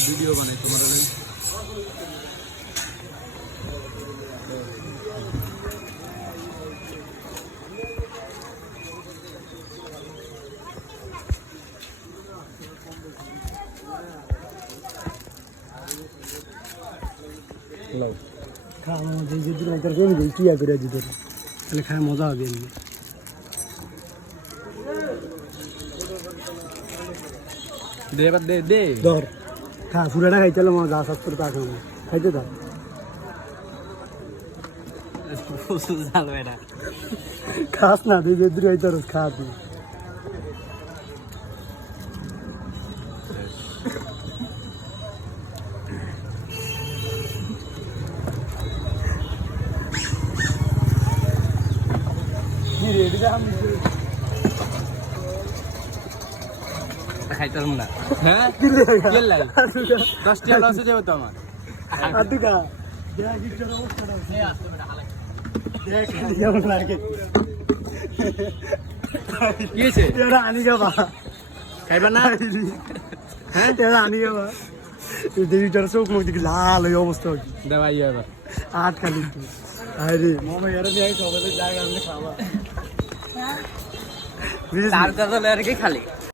Video বানাই তোমার খা আমার যে যে দূর অন্তর করে দিই কি করে দিতে তাহলে খায় মজা হবে এমনি। দে দে দে। ধর। খা পুরাটা খাইতে হলে মজা সত্তর টাকা খাইতে এটা খাস না তুই? যে দূর খাইতে পারস খা তুই খাইতাম না। হ্যাঁ? কেন লাই দশ টাকা লস হয়ে যাবে তো আমার। হয়েছে? এটা আনি যাবা। খাইবা না? হ্যাঁ? আনি যাবা। দেবীটার চোখ মুখ দিকে লাল এই অবস্থা ইয়ে এবার। আট খালি। আরে মামা এরা দিয়ে সবাই জায়গা আমি খাওয়া তার কথা আর কি খালি।